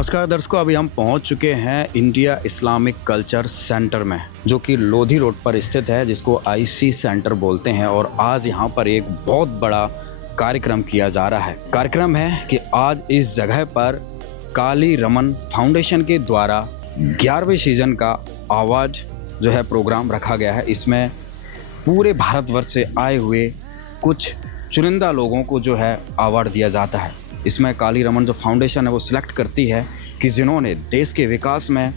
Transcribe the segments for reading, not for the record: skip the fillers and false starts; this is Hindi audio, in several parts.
नमस्कार दर्शकों, अभी हम पहुंच चुके हैं इंडिया इस्लामिक कल्चर सेंटर में, जो कि लोधी रोड पर स्थित है, जिसको आईसी सेंटर बोलते हैं। और आज यहां पर एक बहुत बड़ा कार्यक्रम किया जा रहा है। कार्यक्रम है कि आज इस जगह पर काली रमन फाउंडेशन के द्वारा 11वें सीजन का अवार्ड जो है प्रोग्राम रखा गया है। इसमें पूरे भारतवर्ष से आए हुए कुछ चुनिंदा लोगों को जो है अवार्ड दिया जाता है। इसमें काली रमन जो फाउंडेशन है वो सिलेक्ट करती है कि जिन्होंने देश के विकास में,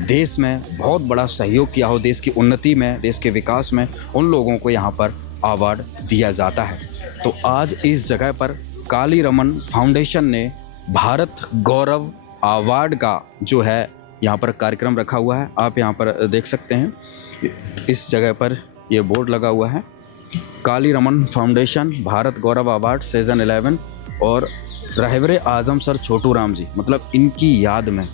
देश में बहुत बड़ा सहयोग किया हो, देश की उन्नति में, देश के विकास में, उन लोगों को यहाँ पर अवार्ड दिया जाता है। तो आज इस जगह पर काली रमन फाउंडेशन ने भारत गौरव अवार्ड का जो है यहाँ पर कार्यक्रम रखा हुआ है। आप यहाँ पर देख सकते हैं, इस जगह पर ये बोर्ड लगा हुआ है, काली रमन फाउंडेशन भारत गौरव अवार्ड सीज़न 11 और रहबरे आजम सर छोटू राम जी, मतलब इनकी याद में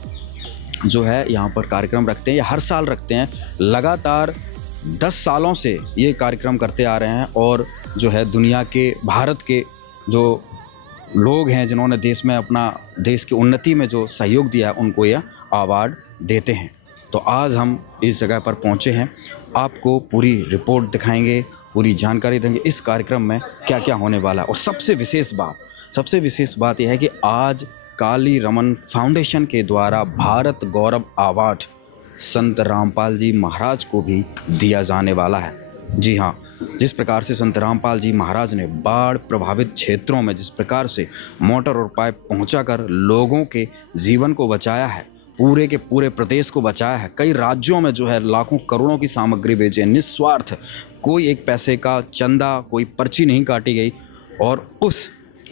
जो है यहाँ पर कार्यक्रम रखते हैं। ये हर साल रखते हैं, लगातार 10 सालों से ये कार्यक्रम करते आ रहे हैं। और जो है दुनिया के, भारत के जो लोग हैं जिन्होंने देश में अपना, देश की उन्नति में जो सहयोग दिया है, उनको यह अवार्ड देते हैं। तो आज हम इस जगह पर पहुँचे हैं, आपको पूरी रिपोर्ट दिखाएंगे, पूरी जानकारी देंगे इस कार्यक्रम में क्या क्या होने वाला है। और सबसे विशेष बात यह है कि आज काली रमन फाउंडेशन के द्वारा भारत गौरव अवार्ड संत रामपाल जी महाराज को भी दिया जाने वाला है। जी हाँ, जिस प्रकार से संत रामपाल जी महाराज ने बाढ़ प्रभावित क्षेत्रों में जिस प्रकार से मोटर और पाइप पहुंचाकर लोगों के जीवन को बचाया है, पूरे के पूरे प्रदेश को बचाया है, कई राज्यों में जो है लाखों करोड़ों की सामग्री बेचे, निस्वार्थ, कोई एक पैसे का चंदा, कोई पर्ची नहीं काटी गई। और उस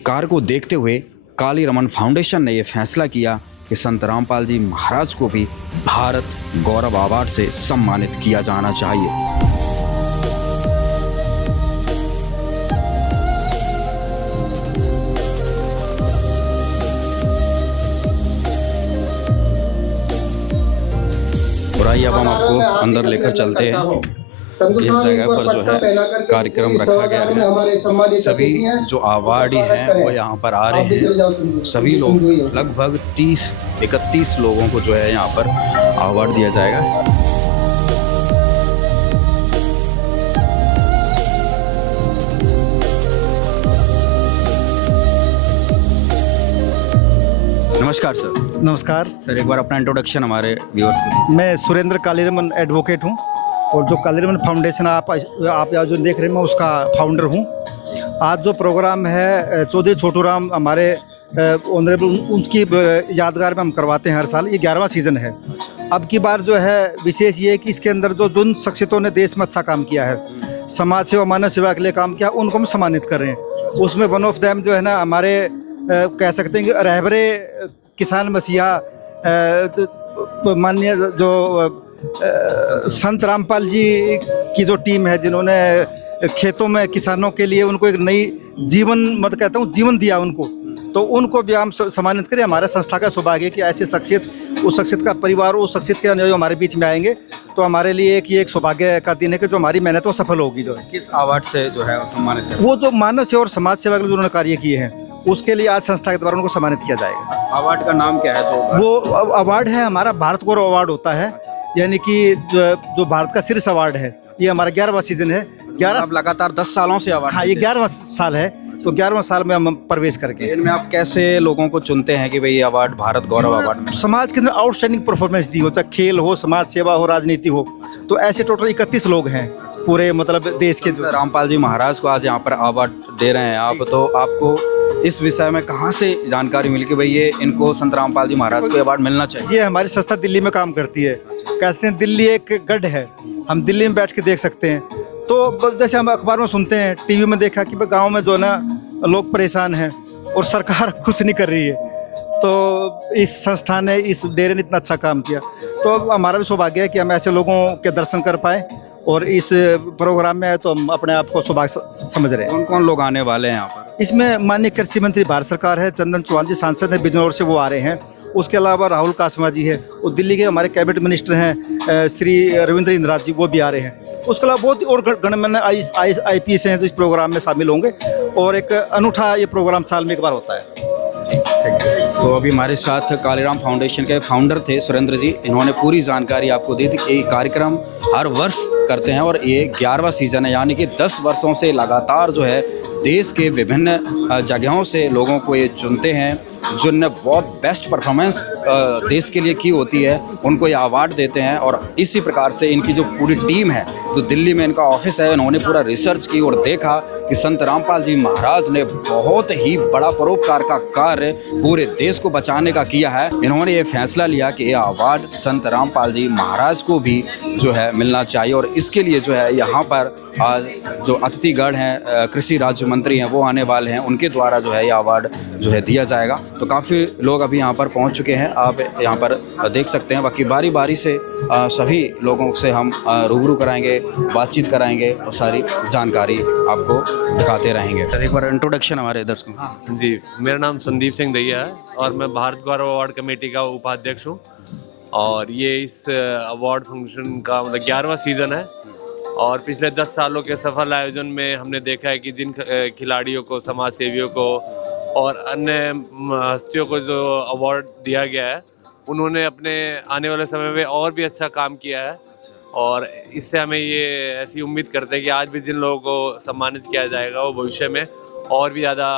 कार्य को देखते हुए काली रमन फाउंडेशन ने यह फैसला किया कि संत रामपाल जी महाराज को भी भारत गौरव अवार्ड से सम्मानित किया जाना चाहिए। और आइए अब हम आपको अंदर लेकर चलते हैं। इस जगह पर जो है कार्यक्रम रखा गया है, सभी जो अवार्डी हैं वो यहाँ पर आ रहे हैं। सभी लोग, लगभग 30-31 लोगों को जो है यहाँ पर अवार्ड दिया जाएगा। नमस्कार सर। नमस्कार सर, एक बार अपना इंट्रोडक्शन हमारे व्यूअर्स को। मैं सुरेंद्र काली रमन एडवोकेट हूँ और जो काली रमन फाउंडेशन आप यहाँ जो देख रहे हैं, मैं उसका फाउंडर हूँ। आज जो प्रोग्राम है चौधरी छोटू राम हमारे ऑनरेबल, उनकी यादगार में हम करवाते हैं हर साल। ये 11वां सीज़न है। अब की बार जो है विशेष ये है कि इसके अंदर जो जिन शख्सियतों ने देश में अच्छा काम किया है, समाज सेवा, मानव सेवा के लिए काम किया, उनको हम सम्मानित कर रहे हैं। उसमें वन ऑफ देम जो है ना, हमारे कह सकते हैं कि रहबरे किसान मसीहा माननीय जो संत रामपाल जी की जो टीम है, जिन्होंने खेतों में किसानों के लिए उनको एक नई जीवन, मत कहता हूँ, जीवन दिया उनको, तो उनको भी हम सम्मानित करें। हमारे संस्था का सौभाग्य है कि ऐसे शख्सियत, उस शख्सियत का परिवार, उस शख्सियत के जो हमारे बीच में आएंगे, तो हमारे लिए एक सौभाग्य का दिन है कि जो हमारी मेहनत वो सफल होगी। जो है किस अवार्ड से जो है सम्मानित है? वो जो मानव सेवा और समाज सेवा के लिए उन्होंने कार्य किए हैं, उसके लिए आज संस्था के द्वारा उनको सम्मानित किया जाएगा। अवार्ड का नाम क्या है? वो अवार्ड है हमारा भारत गौरव अवार्ड होता है, यानी कि जो भारत का शीर्ष अवार्ड है। ये हमारा 11वां सीजन है। 11 लगातार 10 सालों से अवार्ड। हाँ, ये 11वां साल है। तो 11वां साल में हम प्रवेश करके इनमें आप कैसे लोगों को चुनते हैं कि भाई ये अवार्ड भारत गौरव अवार्ड में? समाज के अंदर आउटस्टैंडिंग परफॉर्मेंस दी हो, चाहे खेल हो, समाज सेवा हो, राजनीति हो, तो ऐसे टोटल 31 लोग हैं पूरे, मतलब देश के। जो रामपाल जी महाराज को आज यहाँ पर अवार्ड दे रहे हैं आप, तो आपको इस विषय में कहाँ से जानकारी मिली कि भाई ये इनको संत रामपाल जी महाराज को अवार्ड मिलना चाहिए? ये हमारी संस्था दिल्ली में काम करती है। कहते हैं दिल्ली एक गढ़ है, हम दिल्ली में बैठ के देख सकते हैं। तो जैसे हम अखबार में सुनते हैं, टीवी में देखा कि गांव में जो ना लोग परेशान हैं और सरकार कुछ नहीं कर रही है, तो इस संस्था ने, इस डेरे ने इतना अच्छा काम किया। तो हमारा भी सौभाग्य है कि हम ऐसे लोगों के दर्शन कर पाए और इस प्रोग्राम में आए, तो हम अपने आप को सौभाग्य समझ रहे हैं। कौन कौन लोग आने वाले हैं यहाँ पर? इसमें माननीय कृषि मंत्री भारत सरकार है, चंदन चौहान जी सांसद हैं बिजनौर से, वो आ रहे हैं। उसके अलावा राहुल कासमा जी है, वो दिल्ली के हमारे कैबिनेट मिनिस्टर हैं, श्री रविंद्र इंद्राज जी, वो भी आ रहे हैं। उसके अलावा बहुत और गणमान्य IPS हैं जो इस प्रोग्राम में शामिल होंगे। और एक अनूठा ये प्रोग्राम साल में एक बार होता है। तो अभी हमारे साथ कालीराम फाउंडेशन के फाउंडर थे सुरेंद्र जी, इन्होंने पूरी जानकारी आपको दी थी कि ये कार्यक्रम हर वर्ष करते हैं और ये 11वां सीज़न है, यानी कि 10 वर्षों से लगातार जो है देश के विभिन्न जगहों से लोगों को ये चुनते हैं जिनने बहुत बेस्ट परफॉर्मेंस देश के लिए की होती है, उनको ये अवार्ड देते हैं। और इसी प्रकार से इनकी जो पूरी टीम है, जो दिल्ली में इनका ऑफिस है, उन्होंने पूरा रिसर्च की और देखा कि संत रामपाल जी महाराज ने बहुत ही बड़ा परोपकार का कार्य पूरे देश को बचाने का किया है। इन्होंने ये फैसला लिया कि ये अवार्ड संत रामपाल जी महाराज को भी जो है मिलना चाहिए। और इसके लिए जो है यहाँ पर आज जो अतिथिगण हैं, कृषि राज्य मंत्री हैं, वो आने वाले हैं, उनके द्वारा जो है ये अवार्ड जो है दिया जाएगा। तो काफ़ी लोग अभी यहाँ पर पहुँच चुके हैं, आप यहाँ पर देख सकते हैं। बाकी बारी बारी से सभी लोगों से हम रूबरू कराएंगे, बातचीत कराएंगे और सारी जानकारी आपको दिखाते रहेंगे। सर, एक बार इंट्रोडक्शन हमारे दर्शकों को। जी, मेरा नाम संदीप सिंह दहिया है और मैं भारत गौरव अवार्ड कमेटी का उपाध्यक्ष हूँ। और ये इस अवार्ड फंक्शन का मतलब 11वां सीज़न है और पिछले 10 सालों के सफल आयोजन में हमने देखा है कि जिन खिलाड़ियों को, समाज सेवियों को और अन्य हस्तियों को जो अवार्ड दिया गया है, उन्होंने अपने आने वाले समय में और भी अच्छा काम किया है। और इससे हमें ये ऐसी उम्मीद करते हैं कि आज भी जिन लोगों को सम्मानित किया जाएगा वो भविष्य में और भी ज़्यादा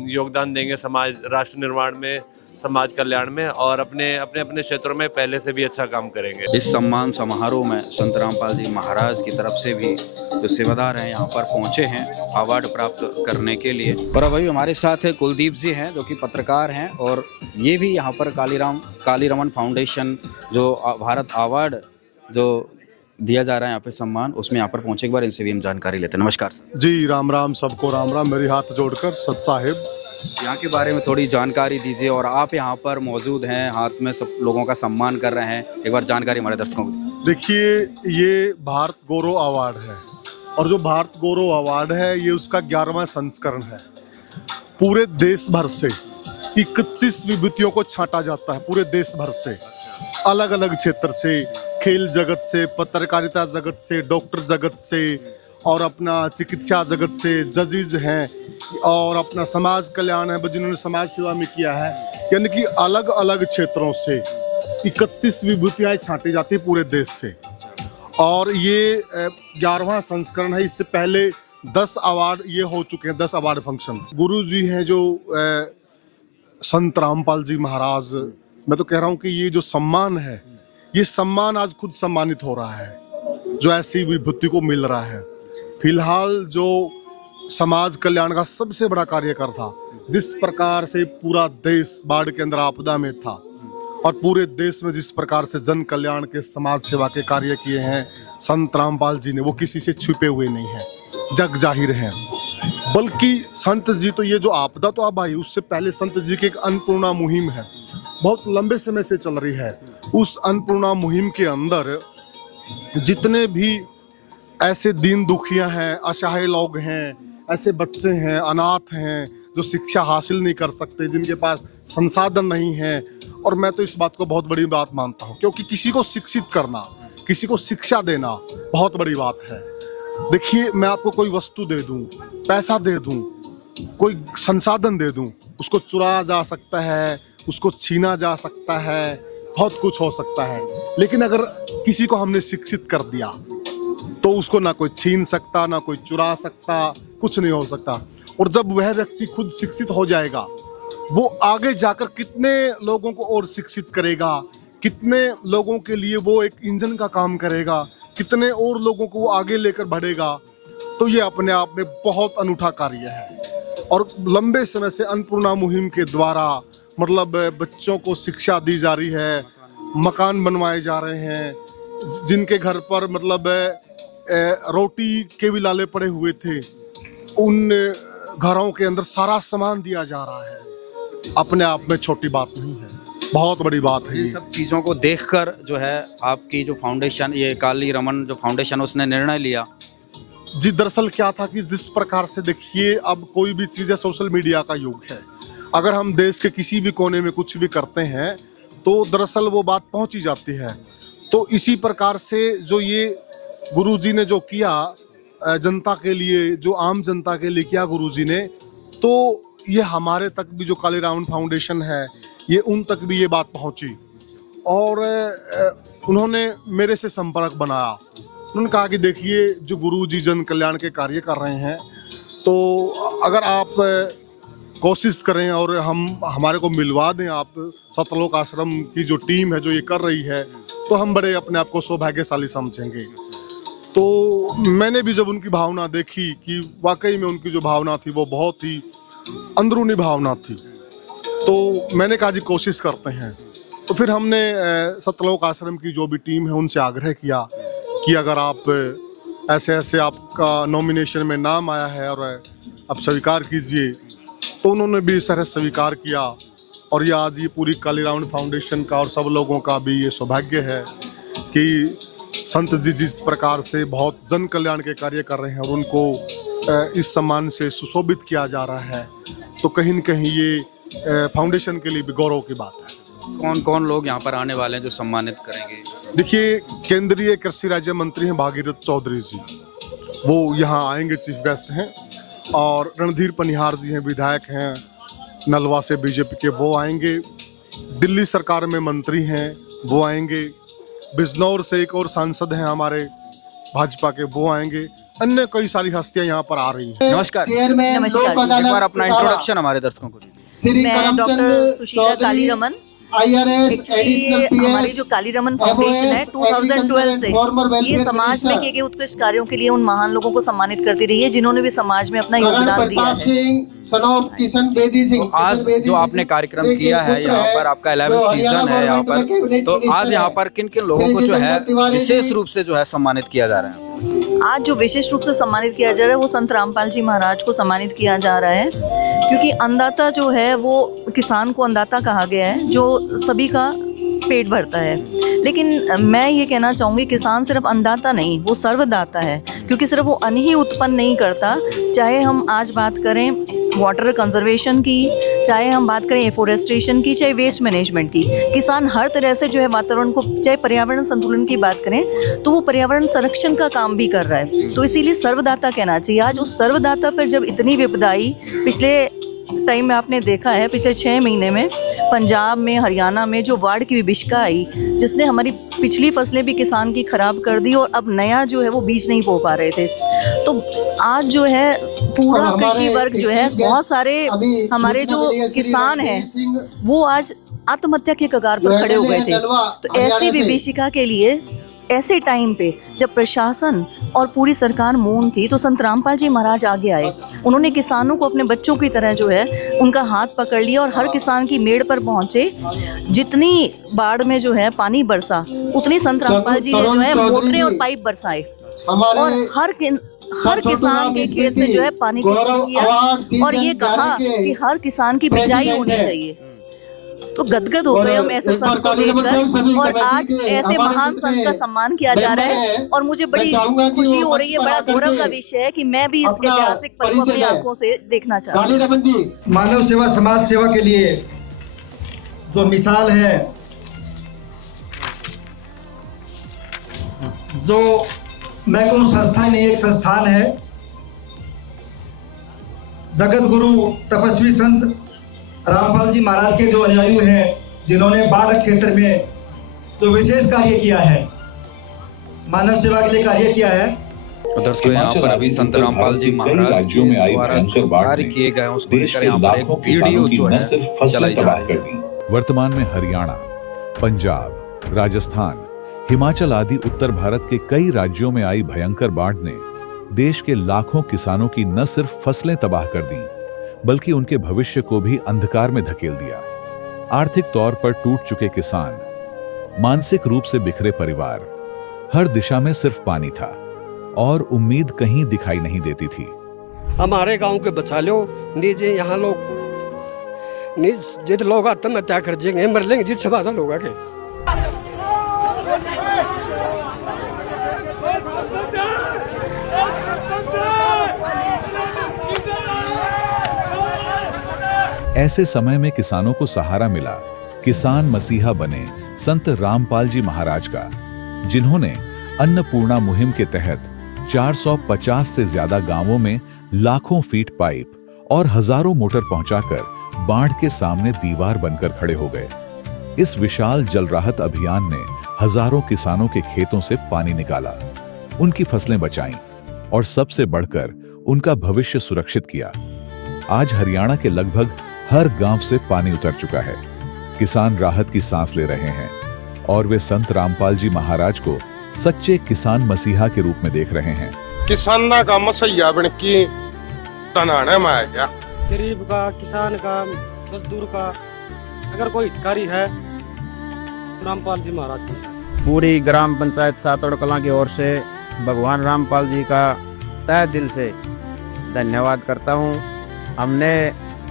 योगदान देंगे समाज, राष्ट्र निर्माण में, समाज कल्याण में और अपने अपने क्षेत्रों में पहले से भी अच्छा काम करेंगे। इस सम्मान समारोह में संत रामपाल जी महाराज की तरफ से भी जो सेवादार हैं यहाँ पर पहुँचे हैं अवार्ड प्राप्त करने के लिए। और अभी हमारे साथ कुलदीप जी हैं जो कि पत्रकार हैं और ये भी यहाँ पर कालीरमन फाउंडेशन जो भारत अवार्ड जो दिया जा रहा है यहाँ पे सम्मान, उसमें यहाँ पर पहुँचे। एक बार इनसे भी हम जानकारी लेते हैं। नमस्कार जी, राम राम, सबको राम राम। मेरी हाथ जोड़कर सत साहिब, यहाँ के बारे में थोड़ी जानकारी दीजिए। और आप यहाँ पर मौजूद हैं, हाथ में सब लोगों का सम्मान कर रहे हैं, एक बार जानकारी हमारे दर्शकों को। देखिए, ये भारत गौरव अवार्ड है और जो भारत गौरव अवार्ड है ये उसका 11वां संस्करण है। पूरे देश भर से 31 विभूतियों को छांटा जाता है, पूरे देश भर से, अलग अलग क्षेत्र से, खेल जगत से, पत्रकारिता जगत से, डॉक्टर जगत से और अपना चिकित्सा जगत से, जजेज हैं और अपना समाज कल्याण है, जिन्होंने समाज सेवा में किया है। यानी कि अलग अलग क्षेत्रों से 31 विभूतियाँ छांटी जाती है पूरे देश से। और ये 11वां संस्करण है। इससे पहले 10 अवार्ड ये हो चुके हैं, 10 अवार्ड फंक्शन। गुरु जी हैं जो संत रामपाल जी महाराज, मैं तो कह रहा हूँ कि ये जो सम्मान है, ये सम्मान आज खुद सम्मानित हो रहा है जो ऐसी विभूति को मिल रहा है। फिलहाल जो समाज कल्याण का सबसे बड़ा कार्यकर था, जिस प्रकार से पूरा देश बाढ़ के अंदर आपदा में था और पूरे देश में जिस प्रकार से जन कल्याण के, समाज सेवा के कार्य किए हैं संत रामपाल जी ने, वो किसी से छुपे हुए नहीं हैं, जग जाहिर हैं। बल्कि संत जी तो ये जो आपदा तो अब आई, उससे पहले संत जी की एक अन्नपूर्णा मुहिम है, बहुत लंबे समय से चल रही है। उस अन्नपूर्णा मुहिम के अंदर जितने भी ऐसे दीन दुखिया हैं, असहाय लोग हैं, ऐसे बच्चे हैं, अनाथ हैं, जो शिक्षा हासिल नहीं कर सकते, जिनके पास संसाधन नहीं है, और मैं तो इस बात को बहुत बड़ी बात मानता हूँ, क्योंकि किसी को शिक्षित करना, किसी को शिक्षा देना बहुत बड़ी बात है। देखिए, मैं आपको कोई वस्तु दे दूँ, पैसा दे दूँ, कोई संसाधन दे दूँ, उसको चुराया जा सकता है, उसको छीना जा सकता है, बहुत कुछ हो सकता है। लेकिन अगर किसी को हमने शिक्षित कर दिया तो उसको ना कोई छीन सकता, ना कोई चुरा सकता, कुछ नहीं हो सकता। और जब वह व्यक्ति खुद शिक्षित हो जाएगा, वो आगे जाकर कितने लोगों को और शिक्षित करेगा, कितने लोगों के लिए वो एक इंजन का काम करेगा, कितने और लोगों को वो आगे लेकर बढ़ेगा। तो ये अपने आप में बहुत अनूठा कार्य है। और लंबे समय से अन्नपूर्णा मुहिम के द्वारा मतलब बच्चों को शिक्षा दी जा रही है, मकान बनवाए जा रहे हैं, जिनके घर पर मतलब रोटी के भी लाले पड़े हुए थे, उन घरों के अंदर सारा सामान दिया जा रहा है। अपने आप में छोटी बात नहीं है, बहुत बड़ी बात है। ये सब चीज़ों को देखकर जो है आपकी जो फाउंडेशन, ये कालीरमन जो फाउंडेशन, उसने निर्णय लिया। जी, दरअसल क्या था कि जिस प्रकार से देखिए, अब कोई भी चीज़ है, सोशल मीडिया का युग है। अगर हम देश के किसी भी कोने में कुछ भी करते हैं तो दरअसल वो बात पहुंच ही जाती है। तो इसी प्रकार से जो ये गुरुजी ने जो किया जनता के लिए, जो आम जनता के लिए किया गुरुजी ने, तो ये हमारे तक भी जो कालीराम फाउंडेशन है, ये उन तक भी ये बात पहुंची और उन्होंने मेरे से संपर्क बनाया। उन्होंने कहा कि देखिए जो गुरु जी जन कल्याण के कार्य कर रहे हैं, तो अगर आप कोशिश करें और हमारे को मिलवा दें आप सतलोक आश्रम की जो टीम है जो ये कर रही है, तो हम बड़े अपने आप को सौभाग्यशाली समझेंगे। तो मैंने भी जब उनकी भावना देखी कि वाकई में उनकी जो भावना थी वो बहुत ही अंदरूनी भावना थी, तो मैंने कहा जी कोशिश करते हैं। तो फिर हमने सतलोक आश्रम की जो भी टीम है उनसे आग्रह किया कि अगर आप ऐसे ऐसे आपका नॉमिनेशन में नाम आया है और आप स्वीकार कीजिए, तो उन्होंने भी इस तरह स्वीकार किया। और ये आज ये पूरी कालीराम फाउंडेशन का और सब लोगों का भी ये सौभाग्य है कि संत जी जिस प्रकार से बहुत जन कल्याण के कार्य कर रहे हैं और उनको इस सम्मान से सुशोभित किया जा रहा है, तो कहीं न कहीं ये फाउंडेशन के लिए भी गौरव की बात है। कौन कौन लोग यहाँ पर आने वाले हैं जो सम्मानित करेंगे? देखिए, केंद्रीय कृषि राज्य मंत्री हैं भागीरथ चौधरी जी, वो यहाँ आएंगे, चीफ गेस्ट हैं। और रणधीर पनिहार जी हैं, विधायक हैं नलवा से बीजेपी के, वो आएंगे। दिल्ली सरकार में मंत्री हैं, वो आएंगे। बिजनौर से एक और सांसद हैं हमारे भाजपा के, वो आएंगे। अन्य कई सारी हस्तियां यहाँ पर आ रही हैं। नमस्कार। नमस्कार। एक बार अपना इंट्रोडक्शन हमारे दर्शकों को दीजिए। मैं डॉक्टर सुशीला कालीरमन। एक्चुअली ये हमारी जो कालीरमन फाउंडेशन है 2012 से ये समाज में किए गए उत्कृष्ट कार्यों के लिए उन महान लोगों को सम्मानित करती रही है जिन्होंने भी समाज में अपना योगदान दिया है। तो आज जो आपने कार्यक्रम किया है यहाँ पर, आपका 11th सीजन है यहाँ पर, तो आज यहाँ पर किन किन लोगों को जो है विशेष रूप से जो है सम्मानित किया जा रहा है? आज जो विशेष रूप से सम्मानित किया जा रहा है वो संत रामपाल जी महाराज को सम्मानित किया जा रहा है, क्योंकि अन्नदाता जो है वो किसान को अन्नदाता कहा गया है जो सभी का पेट भरता है। लेकिन मैं ये कहना चाहूँगी किसान सिर्फ अन्नदाता नहीं, वो सर्वदाता है, क्योंकि सिर्फ वो अन्न ही उत्पन्न नहीं करता। चाहे हम आज बात करें वाटर कंजर्वेशन की, चाहे हम बात करें एफोरेस्टेशन की, चाहे वेस्ट मैनेजमेंट की, किसान हर तरह से जो है वातावरण को, चाहे पर्यावरण संतुलन की बात करें तो वो पर्यावरण संरक्षण का काम भी कर रहा है। तो इसीलिए सर्वदाता कहना चाहिए। आज उस सर्वदाता पर जब इतनी विपदा आई, पिछले टाइम में आपने देखा है पिछले 6 महीने में पंजाब में, हरियाणा में जो बाढ़ की विभीषिका आई, जिसने हमारी पिछली फसलें भी किसान की खराब कर दी और अब नया जो है वो बीज नहीं बो पा रहे थे। तो आज जो है पूरा कृषि वर्ग जो है, बहुत सारे हमारे जो किसान हैं वो आज आत्महत्या के कगार पर खड़े हो गए थे। तो ऐसी विभीषिका के लिए ऐसे टाइम पे जब प्रशासन और पूरी सरकार मौन थी, तो संत रामपाल जी महाराज आगे आए। उन्होंने किसानों को अपने बच्चों की तरह जो है उनका हाथ पकड़ लिया और हर किसान की मेड़ पर पहुंचे। जितनी बाढ़ में जो है पानी बरसा, उतनी संत रामपाल जी ने जो है मोटरें और पाइप बरसाए और हर किसान के खेत से जो है पानी को किया और ये कहा कि हर किसान की बिजाई होनी चाहिए। तो गदगद हो गए हम ऐसे संत को देखकर, और आज ऐसे महान संत का सम्मान किया जा रहा है और मुझे बड़ी खुशी हो रही है, बड़ा गौरव का विषय है कि मैं भी इस ऐतिहासिक पल को अपनी आंखों से देखना चाहती हूँ। मानव सेवा, समाज सेवा के लिए जो मिसाल है, जो मैं कहूँ संस्था नहीं, एक संस्थान है। जगत गुरु तपस्वी संत रामपाल जी महाराज के जो अनुयायी हैं, जिन्होंने बाढ़ क्षेत्र में जो विशेष कार्य किया है, मानव सेवा के लिए कार्य किया है। दर्शकों, यहाँ पर अभी संत रामपाल जी महाराज के द्वारा जो कार्य किए गए हैं उसको लेकर यहाँ पर एक वीडियो जो है चलाई जा रही है। वर्तमान में हरियाणा, पंजाब, राजस्थान, हिमाचल आदि उत्तर भारत के कई राज्यों में आई भयंकर बाढ़ ने देश के लाखों किसानों की न सिर्फ फसलें तबाह कर दी, बल्कि उनके भविष्य को भी अंधकार में धकेल दिया। आर्थिक तौर पर टूट चुके किसान, मानसिक रूप से बिखरे परिवार, हर दिशा में सिर्फ पानी था और उम्मीद कहीं दिखाई नहीं देती थी। हमारे गांव के बचा लो, नीचे यहाँ लोग जित लोग आत्महत्या कर जाएंगे, मर लेंगे, जित समाधान होगा के। ऐसे समय में किसानों को सहारा मिला किसान मसीहा बने संत रामपाल जी महाराज का, जिन्होंने अन्नपूर्णा मुहिम के तहत 450 से ज्यादा गांवों में लाखों फीट पाइप और हजारों मोटर पहुंचाकर बाढ़ के सामने दीवार बनकर खड़े हो गए। इस विशाल जल राहत अभियान ने हजारों किसानों के खेतों से पानी निकाला, उनकी फसलें बचाईं और सबसे बढ़कर उनका भविष्य सुरक्षित किया। आज हरियाणा के लगभग हर गांव से पानी उतर चुका है। किसान राहत की सांस ले रहे हैं और वे संत रामपाल जी महाराज को सच्चे किसान मसीहा के रूप में देख रहे हैं। किसाना का मसैया बन के तनाने में आ गया। गरीब का, किसान का, मजदूर का अगर कोई हितकारी है तो रामपाल जी महाराज जी। पूरी ग्राम पंचायत सातड़ कलां की ओर से भगवान रामपाल जी का तहे दिल से धन्यवाद करता हूं। हमने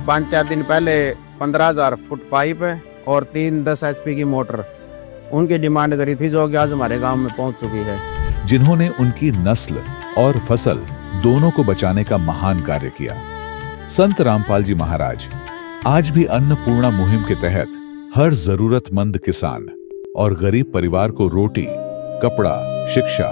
5-4 दिन पहले 15,000 फुट पाइप और 3-10 HP की मोटर उनकी डिमांड करी थी, जो कि आज हमारे गांव में पहुंच चुकी है। जिन्होंने उनकी नस्ल और फसल दोनों को बचाने का महान कार्य किया। संत रामपाल जी महाराज आज भी अन्नपूर्णा मुहिम के तहत हर जरूरतमंद किसान और गरीब परिवार को रोटी, कपड़ा, शिक्षा,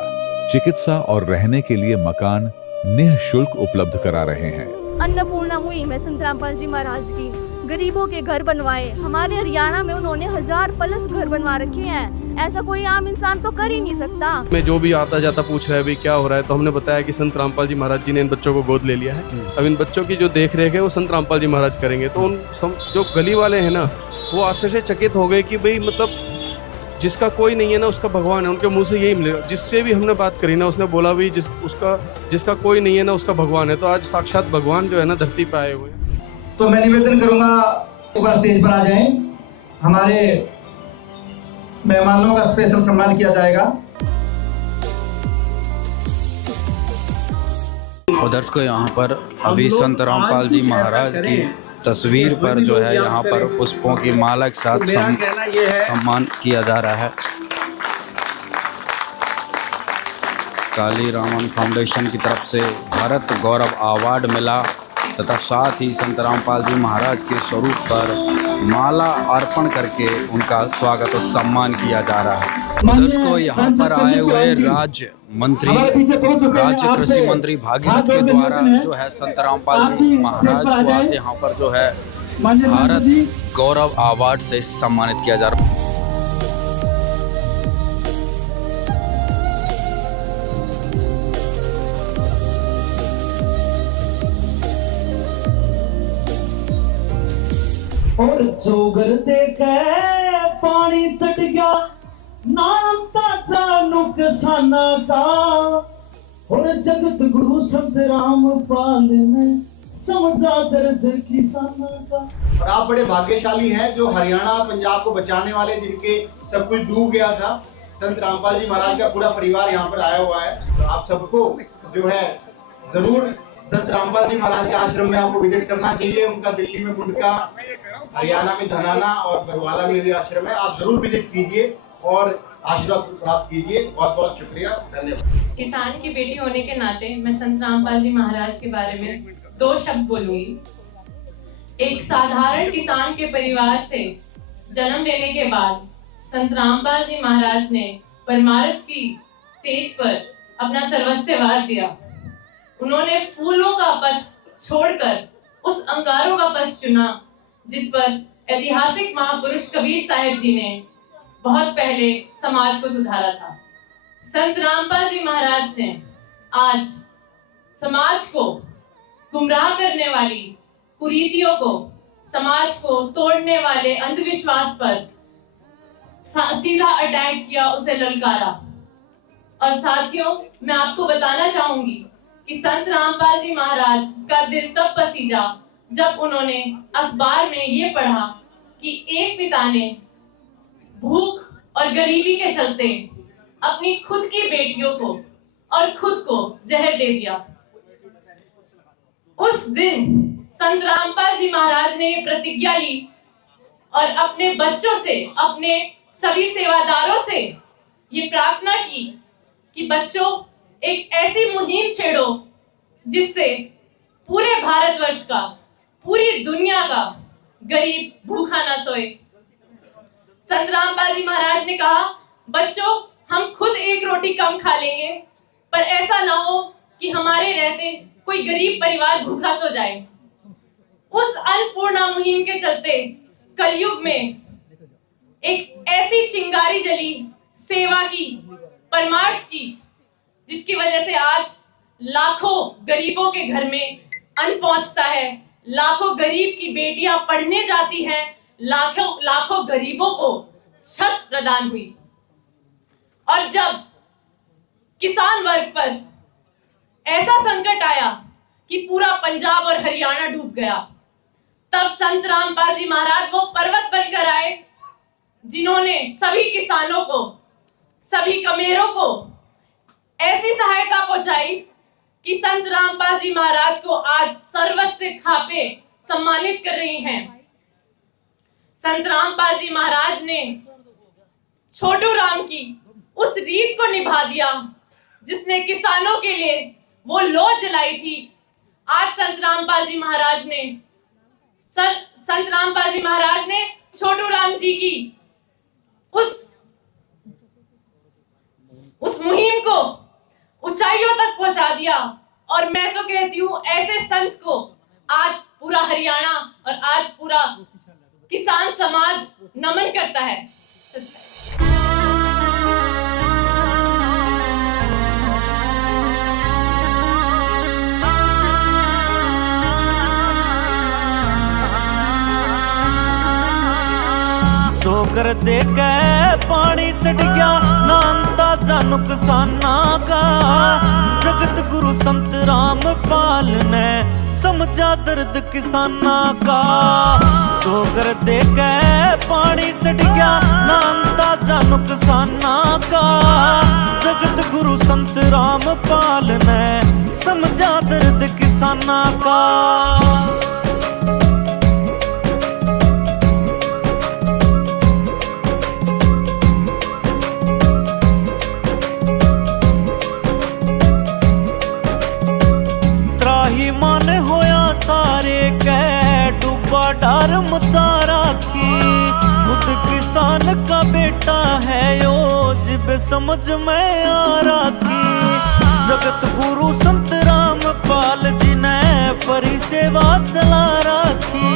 चिकित्सा और रहने के लिए मकान निःशुल्क उपलब्ध करा रहे हैं। अन्नपूर्णा मुहिम है संत रामपाल जी महाराज की। गरीबों के घर बनवाए। हमारे हरियाणा में उन्होंने 1000+ घर बनवा रखे हैं। ऐसा कोई आम इंसान तो कर ही नहीं सकता। में जो भी आता जाता पूछ रहा है भाई क्या हो रहा है, तो हमने बताया कि संत रामपाल जी महाराज जी ने इन बच्चों को गोद ले लिया है। अब इन बच्चों की जो देख रेख है वो संत रामपाल जी महाराज करेंगे। तो उन जो गली वाले हैं ना, वो आश्चर्य से चकित हो गए कि भाई मतलब जिसका कोई नहीं है ना उसका भगवान है। उनके मुंह से यही मिलेगा। जिससे भी हमने बात करी ना, उसने बोला भी जिसका कोई नहीं है ना उसका भगवान है। तो आज साक्षात भगवान जो है ना धरती पे आए हुए हैं। तो मैं निवेदन करूंगा एक बार स्टेज पर आ जाएं। हमारे मेहमानों का स्पेशल सम्मान किया जाएगा। और दर्शकों यहाँ पर अभी संत रामपाल जी महाराज की तस्वीर पर जो है यहाँ पर पुष्पों की माला के साथ सम्मान किया जा रहा है। काली रामन फाउंडेशन की तरफ से भारत गौरव अवार्ड मिला तथा साथ ही संत रामपाल जी महाराज के स्वरूप पर माला अर्पण करके उनका स्वागत और सम्मान किया जा रहा है। दर्शकों यहाँ पर आए हुए राज्य कृषि मंत्री भागीरथ के द्वारा जो है संत रामपाल जी महाराज को आज यहाँ पर जो है भारत गौरव अवार्ड से सम्मानित किया जा रहा है। और जोगर देखे पानी चढ़ गया नाम ताजा नुकसाना का। और जगत गुरु संत रामपाल ने समझा दर्द किसाना का। और आप बड़े भाग्यशाली हैं जो हरियाणा पंजाब को बचाने वाले, जिनके सब कुछ डूब गया था। संत रामपाल जी महाराज का पूरा परिवार यहाँ पर आया हुआ है। तो आप सबको जो है जरूर संत रामपाल जी महाराज के आश्रम में आपको विजिट करना चाहिए। उनका दिल्ली में मुंडका, हरियाणा में धनाना और बरवाला में भी आश्रम है। आप जरूर विजिट कीजिए और आशीर्वाद प्राप्त कीजिए। बहुत बहुत शुक्रिया, धन्यवाद। किसान की बेटी होने के नाते मैं संत रामपाल जी महाराज के बारे में 2 शब्द बोलूंगी। एक साधारण किसान के परिवार से जन्म लेने के बाद संत रामपाल जी महाराज ने परमार्थ की सेज पर अपना सर्वस्व वार दिया। उन्होंने फूलों का पथ छोड़कर उस अंगारों का पथ चुना जिस पर ऐतिहासिक महापुरुष कबीर साहिब जी ने बहुत पहले समाज को सुधारा था। संत रामपाल जी महाराज ने आज समाज को गुमराह करने वाली कुरीतियों को, समाज को तोड़ने वाले अंधविश्वास पर सीधा अटैक किया, उसे ललकारा। और साथियों, मैं आपको बताना चाहूंगी कि संत रामपाल जी महाराज का दिल तब पसीजा जब उन्होंने अखबार में ये पढ़ा कि एक पिता ने भूख और गरीबी के चलते अपनी खुद की बेटियों को और खुद को जहर दे दिया। उस दिन संत रामपाल जी महाराज ने प्रतिज्ञा ली और अपने बच्चों से, अपने सभी सेवादारों से ये प्रार्थना की कि बच्चों, एक ऐसी मुहिम छेड़ो जिससे पूरे भारतवर्ष का, पूरी दुनिया का गरीब भूखा ना सोए। संत रामपाल जी महाराज ने कहा, बच्चों, हम खुद एक रोटी कम खा लेंगे, पर ऐसा ना हो कि हमारे रहते कोई गरीब परिवार भूखा सो जाए। उस अन्नपूर्णा मुहिम के चलते कलयुग में एक ऐसी चिंगारी जली सेवा की, परमार्थ की, जिसकी वजह से आज लाखों गरीबों के घर में अन्न पहुंचता है, लाखों गरीब की बेटियां पढ़ने जाती हैं, लाखों गरीबों को छत प्रदान हुई। और जब किसान वर्ग पर ऐसा संकट आया कि पूरा पंजाब और हरियाणा डूब गया, तब संत रामपाल जी महाराज वो पर्वत बनकर आए जिन्होंने सभी किसानों को, सभी कमेरों को ऐसी सहायता पहुंचाई कि संत रामपाल जी महाराज को आज सर्वस्व खापे सम्मानित कर रही हैं। संत रामपाल जी महाराज ने छोटू राम की उस रीत को निभा दिया जिसने किसानों के लिए वो लौ जलाई थी। आज संत रामपाल जी महाराज ने छोटू राम जी की उस मुहिम को ऊंचाइयों तक पहुंचा दिया। और मैं तो कहती हूँ ऐसे संत को आज पूरा हरियाणा और आज पूरा किसान समाज नमन करता है। चोकर दे के पानी चढ़ गया नानता जा नुकसाना का, जगत गुरु संत रामपाल ने समझा दर्द किसाना का। चोकर दे के पानी चढ़ गया नानता जा नुकसाना का, जगत गुरु संत रामपाल ने समझा दर्द किसाना का। मन होया सारे कह डूबा डर मचा राखी, खुद किसान का बेटा है यो जिब समझ में आ राखी। जगत गुरु संत रामपाल जी ने फरी सेवा चला राखी,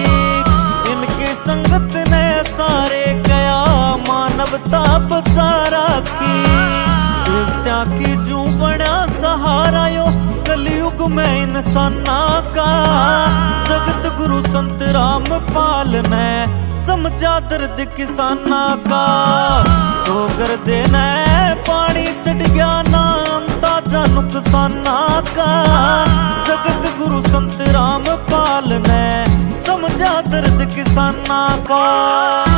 इनके संगत ने सारे गया मानवता बचा राखी। देवता की जू बड़ा सहारा यो कलयुग में इंसाना का, जगत गुरु संत रामपाल ने समझा दर्द किसाना का। चोकर देना पानी चढ़ गया नानता जा नुकसाना का, जगत गुरु संत रामपाल ने समझा दर्द किसाना का।